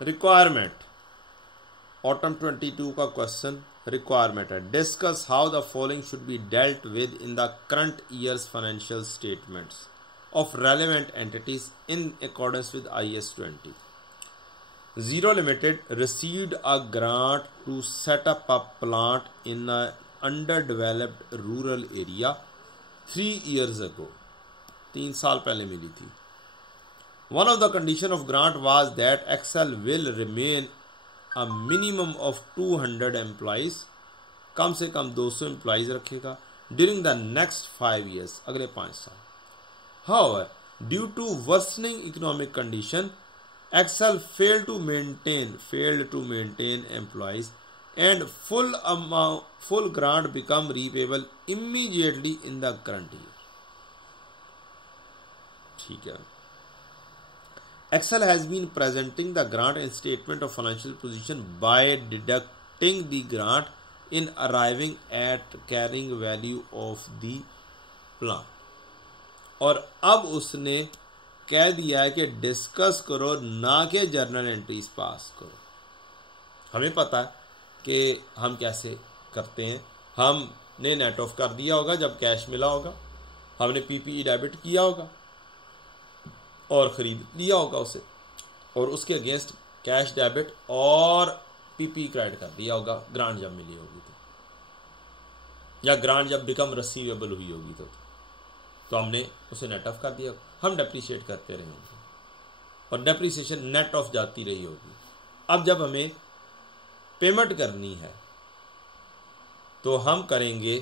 Requirement autumn 22 का question requirement है। Discuss how the following should be dealt with in the current years financial statements of relevant entities in accordance with IAS 20। Zero Limited received a grant to set up a plant in an underdeveloped rural area 3 years ago. 3 साल पहले मिली थी। One of the condition of grant was that Excel will remain a minimum of 200 employees, कम से कम 200 employees रखेगा during the next 5 years, अगले 5 साल। However, due to worsening economic condition, Excel failed to maintain employees and full grant become repayable immediately in the current year. ठीक है। Excel has been presenting the grant and statement of financial position by deducting the grant in arriving at carrying value of the plan. और अब उसने कह दिया है कि discuss करो ना कि जर्नल एंट्रीज पास करो। हमें पता है कि हम कैसे करते हैं। हमने नेट ऑफ कर दिया होगा जब कैश मिला होगा, हमने PPE डेबिट किया होगा और ख़रीद लिया होगा उसे, और उसके अगेंस्ट कैश डेबिट और PPE क्रेडिट कर दिया होगा ग्रांट जब मिली होगी तो, या ग्रांट जब बिकम रिसीवेबल हुई होगी तो हमने उसे नेट ऑफ कर दिया। हम डेप्रीशिएट करते रहे होंगे और डेप्रीसिएशन नेट ऑफ जाती रही होगी। अब जब हमें पेमेंट करनी है तो हम करेंगे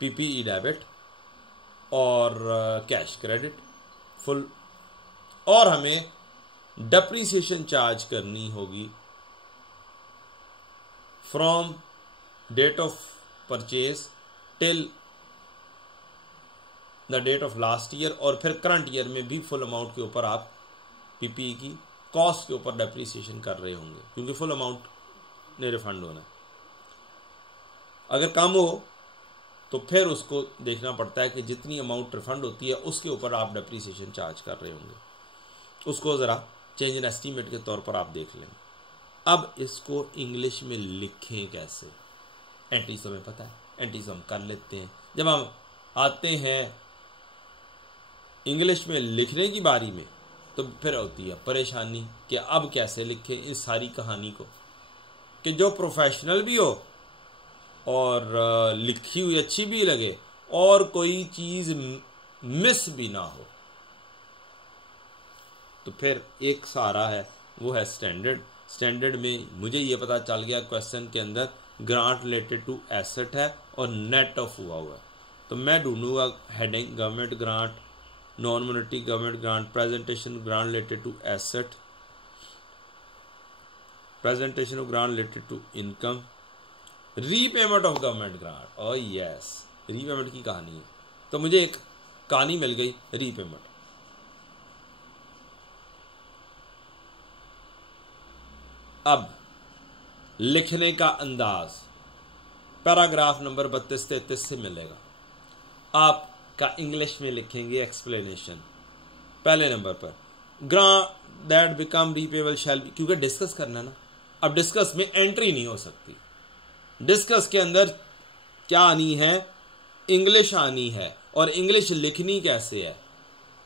PPE डेबिट और कैश क्रेडिट फुल, और हमें डेप्रीसिएशन चार्ज करनी होगी from date of purchase till the date of last year, और फिर करंट ईयर में भी फुल अमाउंट के ऊपर आप PPE की कॉस्ट के ऊपर डेप्रीसिएशन कर रहे होंगे, क्योंकि फुल अमाउंट ने रिफंड होना है। अगर कम हो तो फिर उसको देखना पड़ता है कि जितनी अमाउंट रिफंड होती है उसके ऊपर आप डेप्रीसिएशन चार्ज कर रहे होंगे। उसको ज़रा चेंज इन एस्टीमेट के तौर पर आप देख लें। अब इसको इंग्लिश में लिखें कैसे? एंट्रीज हमें पता है, एंट्रीज हम कर लेते हैं। जब हम आते हैं इंग्लिश में लिखने की बारी में तो फिर होती है परेशानी कि अब कैसे लिखें इस सारी कहानी को, कि जो प्रोफेशनल भी हो और लिखी हुई अच्छी भी लगे और कोई चीज़ मिस भी ना हो। तो फिर एक सहारा है, वो है स्टैंडर्ड। स्टैंडर्ड में मुझे ये पता चल गया क्वेश्चन के अंदर ग्रांट रिलेटेड टू एसेट है और नेट ऑफ हुआ है, तो मैं ढूंढूंगा heading government grant, non monetary government grant, presentation grant related to asset, presentation of grant related to income, repayment of government grant. Oh yes, repayment की कहानी है, तो मुझे एक कहानी मिल गई रीपेमेंट। अब लिखने का अंदाज पैराग्राफ नंबर 32-33 से मिलेगा। आपका इंग्लिश में लिखेंगे एक्सप्लेनेशन पहले नंबर पर, grant that become repayable shall be, क्योंकि डिस्कस करना ना। अब डिस्कस में एंट्री नहीं हो सकती। डिस्कस के अंदर क्या आनी है? इंग्लिश आनी है, और इंग्लिश लिखनी कैसे है?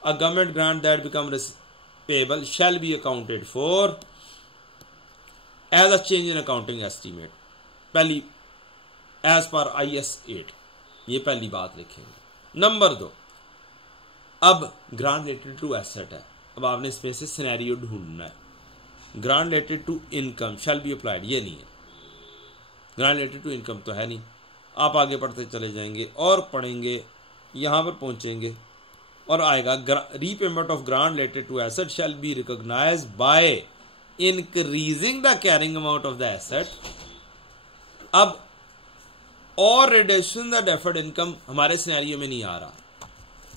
A government grant that become payable shall be accounted for as a change in accounting estimate, पहली एज पर IAS 8, ये पहली बात लिखेंगे। नंबर 2, अब ग्रांट रिलेटेड टू एसेट है। अब आपने इसमें से सिनेरियो ढूंढना है। Grant related to income shall be applied, ये नहीं है। ग्रांट रिलेटेड टू इनकम तो है नहीं। आप आगे पढ़ते चले जाएंगे और पढ़ेंगे, यहाँ पर पहुँचेंगे और आएगा repayment of grant related to asset shall be recognize by increasing the carrying amount of the asset. अब और रिडक्शन द डेफर्ड इनकम हमारे सिनेरियो में नहीं आ रहा।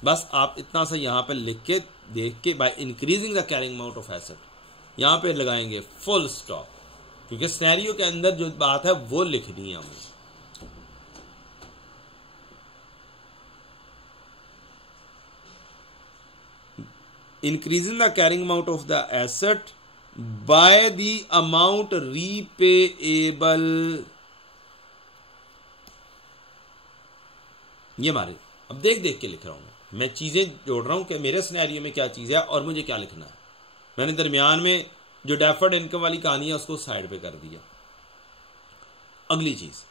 बस आप इतना सा यहाँ पे लिख के देख के bye increasing the carrying amount of asset, यहाँ पे लगाएंगे फुल स्टॉप, क्योंकि सिनेरियो के अंदर जो बात है वो लिखनी है हमें। Increasing the carrying amount of the asset by the amount repayable, ये मारे। अब देख देख के लिख रहा हूं मैं चीजें जोड़ रहा हूं कि मेरे सिनेरियो में क्या चीज है और मुझे क्या लिखना है। मैंने दरमियान में जो डेफर्ड इनकम वाली कहानी है उसको साइड पे कर दिया। अगली चीज,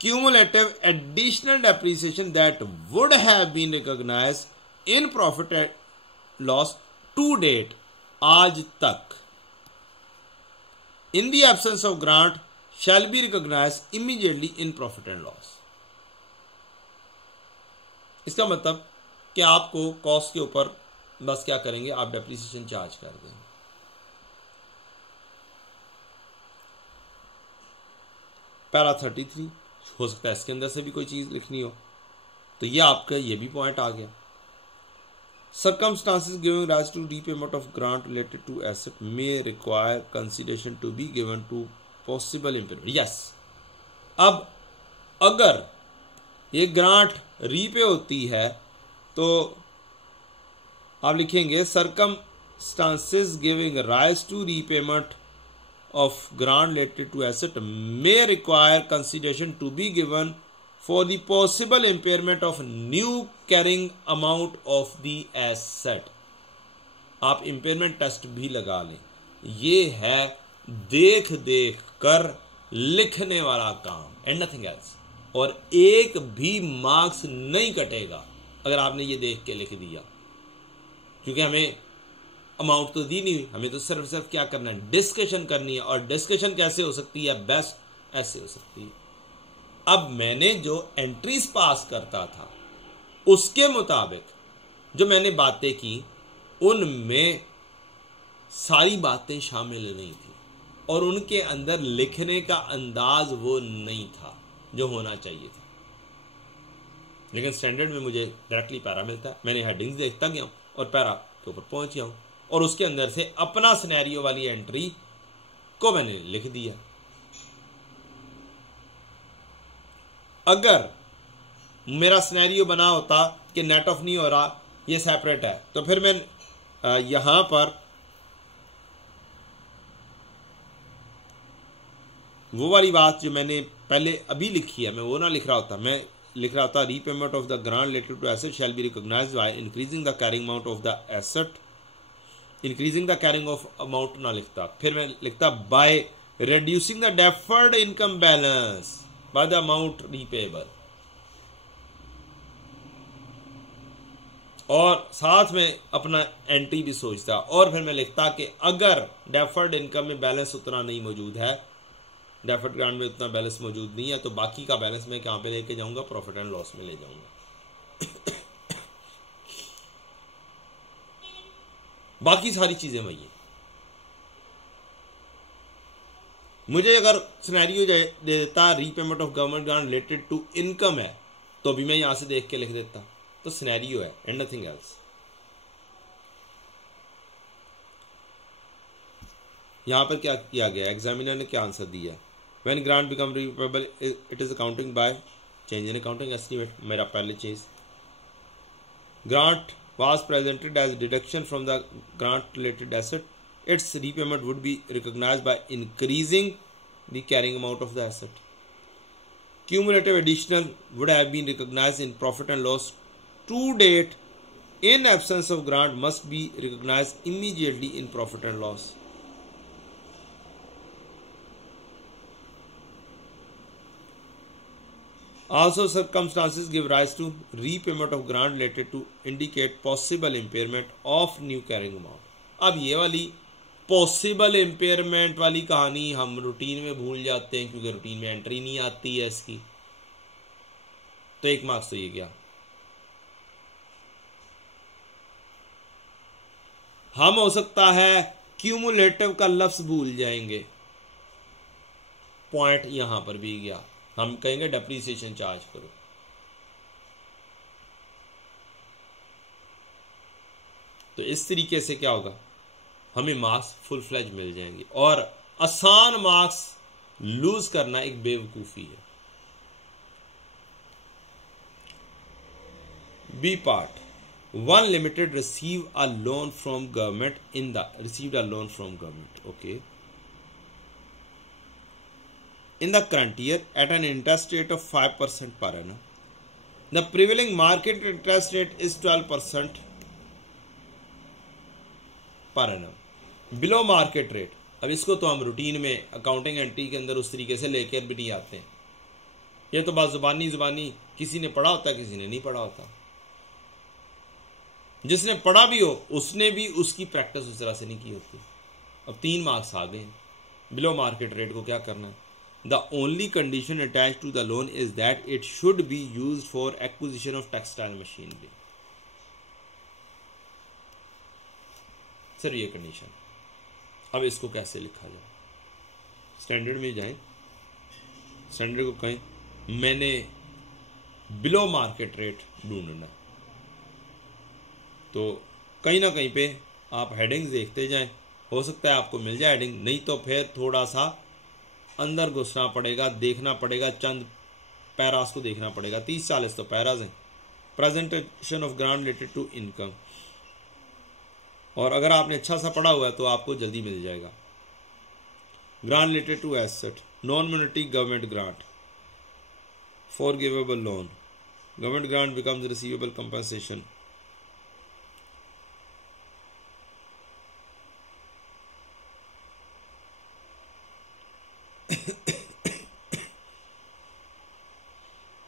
cumulative additional depreciation that would have been recognized in profit and loss to date, आज तक, in the absence of grant shall be recognized immediately in profit and loss. इसका मतलब कि आपको कॉस्ट के ऊपर बस क्या करेंगे, आप डेप्रिसिएशन चार्ज कर देंगे। पैरा 33 हो सकता है इसके अंदर से भी कोई चीज लिखनी हो, तो ये आपका ये भी पॉइंट आ गया। Circumstances giving rise to repayment of grant related to asset may require consideration to be given to possible impairment. Yes. अब अगर ये ग्रांट रीपे होती है तो आप लिखेंगे circumstances giving rise to repayment of grant related to asset may require consideration to be given for the possible impairment of new carrying amount of the asset. आप impairment test भी लगा लें, ये है देख देख कर लिखने वाला काम एंड नथिंग एल्स, और एक भी मार्क्स नहीं कटेगा अगर आपने ये देख के लिख दिया, क्योंकि हमें अमाउंट तो दी नहीं, हमें तो सिर्फ क्या करना है, डिस्कशन करनी है। और डिस्कशन कैसे हो सकती है, बेस्ट ऐसे हो सकती है। अब मैंने जो एंट्रीज पास करता था उसके मुताबिक जो मैंने बातें की उनमें सारी बातें शामिल नहीं थी और उनके अंदर लिखने का अंदाज वो नहीं था जो होना चाहिए था। लेकिन स्टैंडर्ड में मुझे डायरेक्टली पैरा मिलता है, मैंने हेडिंग्स देखता गया हूं और पैरा के ऊपर पहुंच गया हूं और उसके अंदर से अपना सिनेरियो वाली एंट्री को मैंने लिख दिया। अगर मेरा सिनेरियो बना होता कि नेट ऑफ नहीं हो रहा, ये सेपरेट है, तो फिर मैं यहां पर वो वाली बात जो मैंने पहले अभी लिखी है मैं वो ना लिख रहा होता। मैं लिख रहा होता repayment of the grant related to asset shall be recognised by increasing the carrying amount of the asset, increasing the carrying of amount ना लिखता, फिर मैं लिखता by reducing the deferred income balance by the amount repayable, और साथ में अपना entry भी सोचता और फिर मैं लिखता कि अगर डेफर्ड इनकम में बैलेंस उतना नहीं मौजूद है, डेफर्ड ग्रांट में उतना बैलेंस मौजूद नहीं है, तो बाकी का बैलेंस मैं कहां पे लेके जाऊंगा, प्रॉफिट एंड लॉस में ले जाऊंगा। बाकी सारी चीजें वही है। मुझे अगर सिनेरियो दे देता repayment of government grant related to income है तो भी मैं यहां से देख के लिख देता, तो सिनेरियो है एंड नथिंग एल्स। यहां पर क्या किया गया, एग्जामिनर ने क्या आंसर दिया, when grant become repayable it is accounting by change in accounting estimate. मेरा पहले चीज grant was presented as deduction from the grant related asset, its repayment would be recognized by increasing the carrying amount of the asset. Cumulative additional would have been recognized in profit and loss to date, in absence of grant must be recognized immediately in profit and loss. Also, circumstances give rise to repayment of grant related to indicate possible impairment of new carrying amount. अब ये वाली possible impairment वाली कहानी हम routine में भूल जाते हैं क्योंकि रूटीन में एंट्री नहीं आती है इसकी, तो 1 मार्क्स तो ये गया। हम हो सकता है क्यूमुलेटिव का लफ्ज भूल जाएंगे, पॉइंट यहां पर भी गया, हम कहेंगे डेप्रीसिएशन चार्ज करो। तो इस तरीके से क्या होगा, हमें मार्क्स फुल फ्लेज मिल जाएंगे और आसान मार्क्स लूज करना एक बेवकूफी है। B part, one limited receive a loan from government received a loan from government, okay, in the current year at an interest rate of 5% per annum. The prevailing market interest rate is 12% per annum. Below market rate. अब इसको तो हम routine में accounting entry के अंदर उस तरीके से लेकर भी नहीं आते हैं। ये तो बात जुबानी किसी ने पढ़ा होता है, किसी ने नहीं पढ़ा होता। जिसने पढ़ा भी हो उसने भी उसकी प्रैक्टिस उस तरह से नहीं की होती। अब 3 मार्क्स आ गए। बिलो मार्केट रेट को क्या करना है? The only condition attach to the loan is that it should be used for acquisition of textile machinery. Sir ये कंडीशन। अब इसको कैसे लिखा जाए? स्टैंडर्ड में जाएं, स्टैंडर्ड को कहें मैंने बिलो मार्केट रेट ढूंढना है, तो कहीं ना कहीं पे आप हेडिंग्स देखते जाएं, हो सकता है आपको मिल जाए हेडिंग, नहीं तो फिर थोड़ा सा अंदर घुसना पड़ेगा, देखना पड़ेगा, चंद पैरास को देखना पड़ेगा। 30-40 तो पैराज हैं। Presentation of grant related to income, और अगर आपने अच्छा सा पढ़ा हुआ है तो आपको जल्दी मिल जाएगा। Grant related to asset, non monetary government grant, forgivable loan, government grant becomes receivable compensation.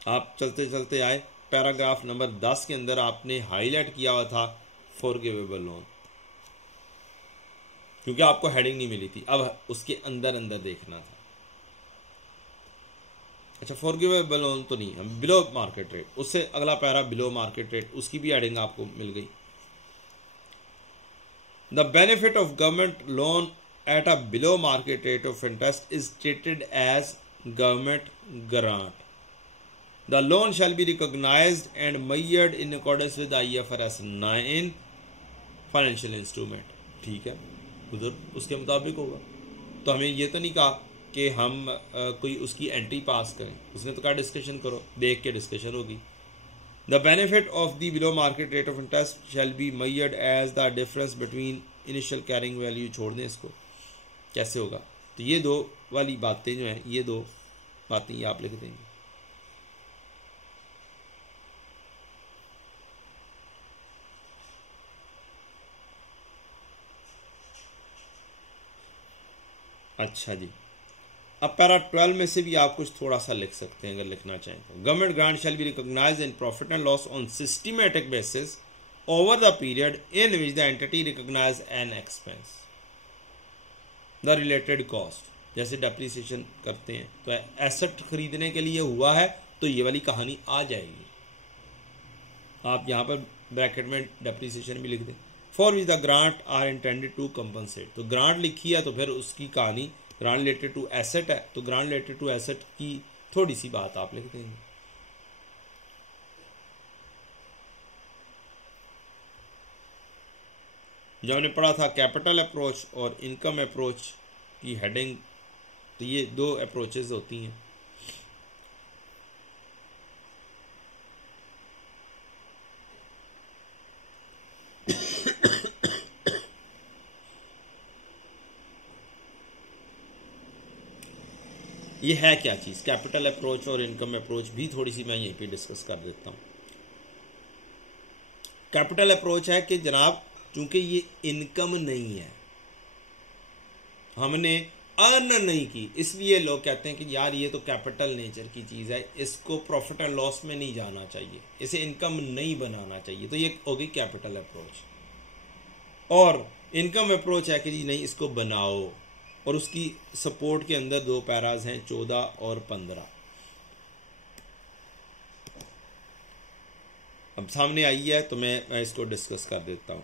आप चलते चलते आए, पैराग्राफ नंबर 10 के अंदर आपने हाईलाइट किया हुआ था फॉरगिवेबल लोन, क्योंकि आपको हेडिंग नहीं मिली थी। अब उसके अंदर अंदर देखना था। अच्छा, फॉरगिवेबल लोन तो नहीं, हम बिलो मार्केट रेट, उससे अगला पैरा बिलो मार्केट रेट, उसकी भी हेडिंग आपको मिल गई। The benefit of government loan at a below market rate of interest is treated as government grant. The loan shall be recognized and measured in accordance with IFRS 9 financial instrument. ठीक है, उधर उसके मुताबिक होगा। तो हमें ये तो नहीं कहा कि हम कोई उसकी एंट्री पास करें, उसने तो कहा डिस्कशन करो, देख के डिस्कशन होगी। The benefit of the below market rate of interest shall be measured as the difference between initial carrying value. छोड़ दें इसको, कैसे होगा? तो ये दो वाली बातें जो हैं, ये दो बातें ये आप लिख देंगे। अच्छा जी, अब पैरा 12 में से भी आप कुछ थोड़ा सा लिख सकते हैं अगर लिखना चाहें तो। Government grant shall be recognized in profit and loss on systematic basis over the period in which the entity recognize an expense the related cost. जैसे डेप्रिसिएशन करते हैं तो एसेट खरीदने के लिए हुआ है तो ये वाली कहानी आ जाएगी। आप यहाँ पर ब्रैकेट में डेप्रिसिएशन भी लिख दें। For which the grant are intended to compensate, तो ग्रांट लिखी है तो फिर उसकी कहानी ग्रांट रिलेटेड टू एसेट है, तो ग्रांट रिलेटेड टू एसेट की थोड़ी सी बात आप लिख देंगे। जो हमने पढ़ा था कैपिटल अप्रोच और इनकम अप्रोच की हेडिंग, तो ये दो अप्रोचेस होती हैं। ये है क्या चीज़? कैपिटल अप्रोच और इनकम अप्रोच भी थोड़ी सी मैं यहीं पे डिस्कस कर देता हूँ। कैपिटल अप्रोच है कि जनाब चूंकि ये इनकम नहीं है, हमने अर्न नहीं की, इसलिए लोग कहते हैं कि यार ये तो कैपिटल नेचर की चीज़ है, इसको प्रॉफिट एंड लॉस में नहीं जाना चाहिए, इसे इनकम नहीं बनाना चाहिए। तो ये हो गई कैपिटल अप्रोच। और इनकम अप्रोच है कि जी नहीं, इसको बनाओ, और उसकी सपोर्ट के अंदर दो पैराज हैं 14 और 15। अब सामने आई है तो मैं इसको डिस्कस कर देता हूं,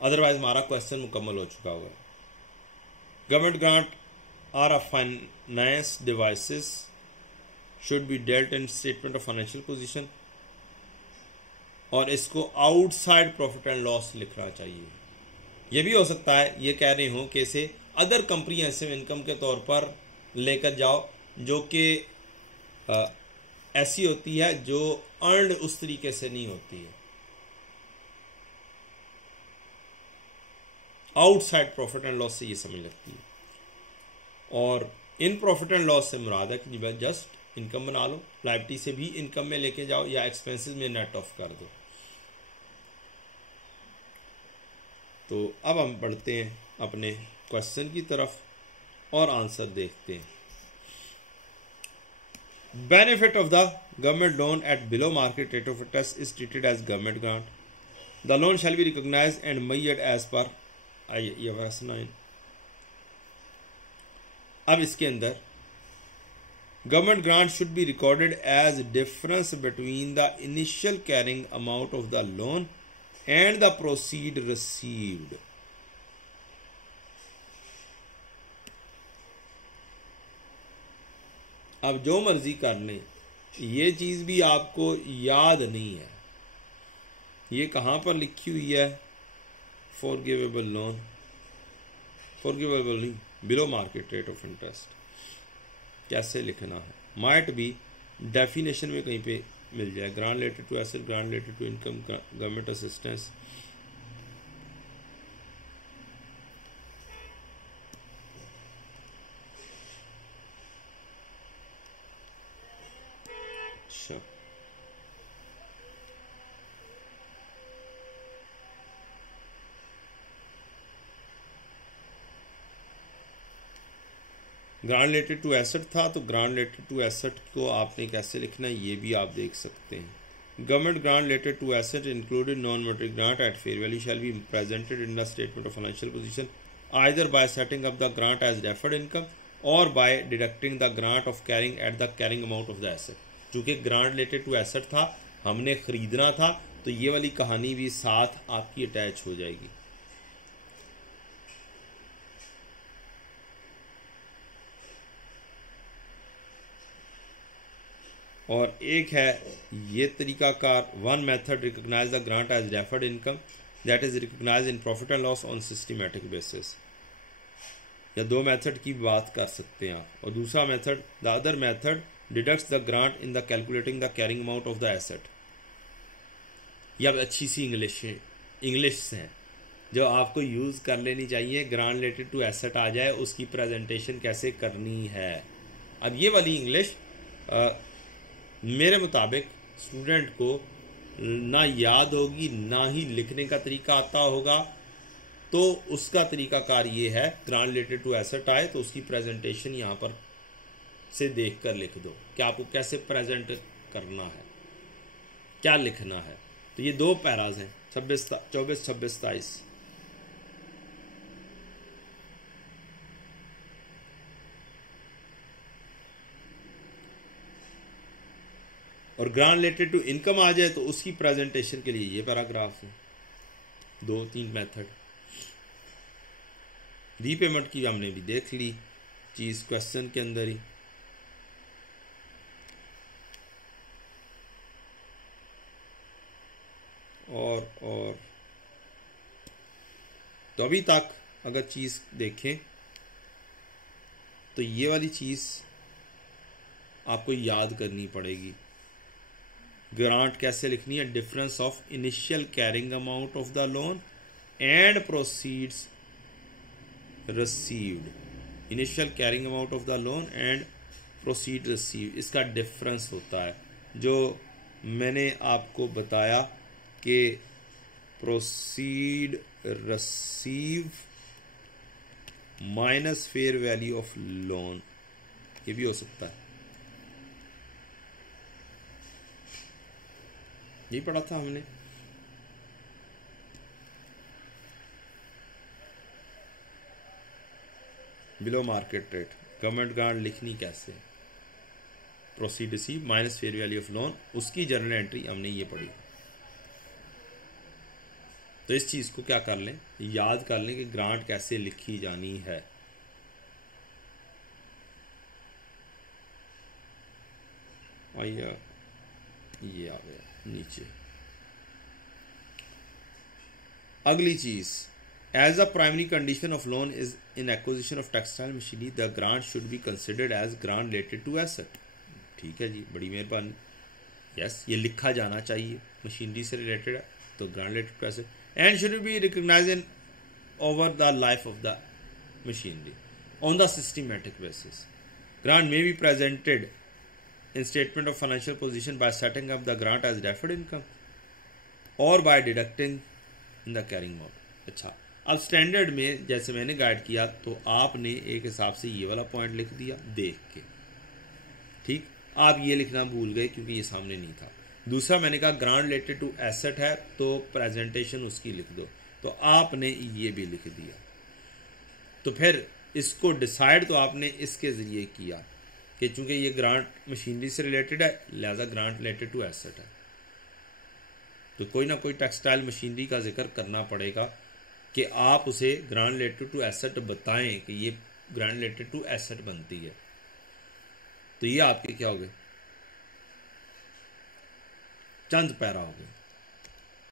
अदरवाइज हमारा क्वेश्चन मुकम्मल हो चुका हुआ है। Government grant are a finance devices should be dealt in statement of financial position, और इसको आउटसाइड प्रॉफिट एंड लॉस लिखना चाहिए। यह भी हो सकता है ये कह रहे हो कि इसे अदर कंप्रीहेंसिव इनकम के तौर पर लेकर जाओ, जो कि ऐसी होती है जो अर्नड उस तरीके से नहीं होती है। आउटसाइड प्रॉफिट एंड लॉस से ये समझ लगती है। और इन प्रॉफिट एंड लॉस से मुराद है कि जस्ट इनकम बना लो, लायबिलिटी से भी इनकम में लेके जाओ या एक्सपेंसेस में नेट ऑफ कर दो। तो अब हम बढ़ते हैं अपने क्वेश्चन की तरफ और आंसर देखते हैं। Benefit of the government loan at below market rate of interest is treated as government grant. The loan shall be recognized and measured as per IFRS 9। अब इसके अंदर government grant should be recorded as difference between the initial carrying amount of the loan and the proceed received. अब जो मर्जी कर लें, ये चीज भी आपको याद नहीं है। ये कहां पर लिखी हुई है? फॉरगिवेबल लोन, फॉरगिवेबल नहीं, below market rate of interest कैसे लिखना है? माइट बी डेफिनेशन में कहीं पे मिल जाए। Grant related to asset, grant related to income, government assistance. अच्छा, ग्रांट रिलेटेड टू एसेट था, तो ग्रांट रिलेटेड टू एसेट को आपने कैसे लिखना है ये भी आप देख सकते हैं। Government grant related to asset included non monetary grant at fair value shall be presented in the statement of financial position either by setting up the grant as deferred income और by deducting the grant of carrying at the carrying amount of the asset. चूंकि grant related to asset था, हमने खरीदना था, तो ये वाली कहानी भी साथ आपकी अटैच हो जाएगी। और एक है ये तरीकाकार, one method recognize the grant as deferred income that is recognize in profit and loss on systematic basis. या दो मेथड की बात कर सकते हैं आप। और दूसरा method, the other method deducts the grant in the calculating the carrying amount of the asset. यह अच्छी सी इंग्लिश है जो आपको यूज कर लेनी चाहिए। ग्रांट रिलेटेड टू एसेट आ जाए, उसकी प्रेजेंटेशन कैसे करनी है। अब ये वाली इंग्लिश मेरे मुताबिक स्टूडेंट को ना याद होगी, ना ही लिखने का तरीका आता होगा। तो उसका तरीकाकार ये है, ग्रांट रिलेटेड टू एसेट आए तो उसकी प्रेजेंटेशन यहाँ पर से देख कर लिख दो कि आपको कैसे प्रेजेंट करना है, क्या लिखना है। तो ये दो पैराज हैं, 24, 26, 27। और ग्रांट रिलेटेड टू इनकम आ जाए तो उसकी प्रेजेंटेशन के लिए ये पैराग्राफ है। 2-3 मेथड। रीपेमेंट की हमने भी देख ली चीज क्वेश्चन के अंदर ही। और तो अभी तक अगर चीज देखें तो ये वाली चीज आपको याद करनी पड़ेगी। ग्रांट कैसे लिखनी है? Difference of initial carrying amount of the loan and proceeds received. Initial carrying amount of the loan and proceed received, इसका डिफरेंस होता है। जो मैंने आपको बताया कि proceed receive minus fair value of loan, ये भी हो सकता है। यही पढ़ा था हमने। Below market rate, government grant लिखनी कैसे? Proceed receive minus fair value of loan, उसकी जर्नल एंट्री हमने ये पढ़ी। तो इस चीज को क्या कर लें, याद कर लें कि ग्रांट कैसे लिखी जानी है। आइए ये आ गया नीचे। अगली चीज, as a primary condition of loan is in acquisition of textile machinery the grant should be considered as grant related to asset. ठीक है जी, बड़ी मेहरबानी। यस, ये लिखा जाना चाहिए, मशीनरी से रिलेटेड है तो grant related to asset and should be recognized in over the life of the machinery on the systematic basis. Grant may be presented in statement of financial position by setting up the grant as deferred income और by deducting in the carrying amount. अच्छा, अब standard में जैसे मैंने guide किया तो आपने एक हिसाब से ये वाला पॉइंट लिख दिया देख के, ठीक। आप ये लिखना भूल गए क्योंकि ये सामने नहीं था। दूसरा मैंने कहा ग्रांट रिलेटेड टू एसेट है तो प्रेजेंटेशन उसकी लिख दो, तो आपने ये भी लिख दिया। तो फिर इसको डिसाइड तो आपने इसके ज़रिए किया कि चूंकि ये ग्रांट मशीनरी से रिलेटेड है लिहाजा ग्रांट रिलेटेड टू एसेट है, तो कोई ना कोई टेक्सटाइल मशीनरी का जिक्र करना पड़ेगा कि आप उसे ग्रांट रिलेटेड टू एसेट बताएं कि ये ग्रांट रिलेटेड टू एसेट बनती है। तो ये आपके क्या हो गए, चंद पैरा हो गए।